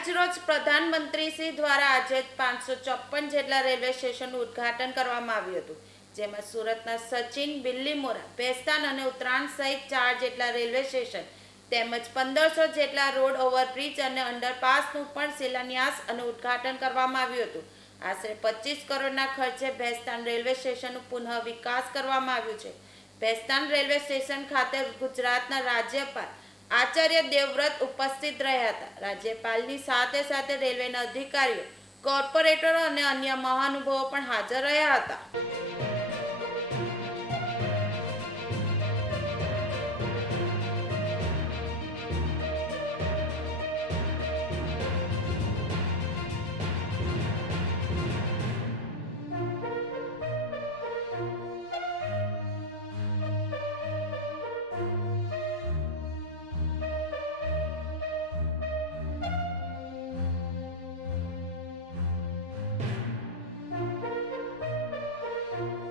આજરોજ પ્રધાનમંત્રી શ્રી દ્વારા આજે 554 જેટલા રેલવે સ્ટેશનનું ઉદ્ઘાટન કરવામાં આવ્યું હતું, જેમાં સુરતના સચિન, બિલ્લીમોરા, ભેસ્તાન અને ઉત્તરાયણ સહિત 4 જેટલા રેલવે સ્ટેશન તેમજ 1500 જેટલા રોડ ઓવરબ્રિજ અને અંડરપાસનું પણ શિલાન્યાસ અને ઉદ્ઘાટન કરવામાં આવ્યું હતું. આશરે 25 કરોડના ખર્ચે ભેસ્તાન રેલવે સ્ટેશનનું પુનઃ વિકાસ કરવામાં આવ્યું છે. ભેસ્તાન રેલવે સ્ટેશન ખાતે ગુજરાતના રાજ્યપાલ આચાર્ય દેવવ્રત ઉપસ્થિત રહ્યા હતા. રાજ્યપાલની સાથે સાથે રેલવેના અધિકારીઓ, કોર્પોરેટરો અને અન્ય મહાનુભાવો પણ હાજર રહ્યા હતા.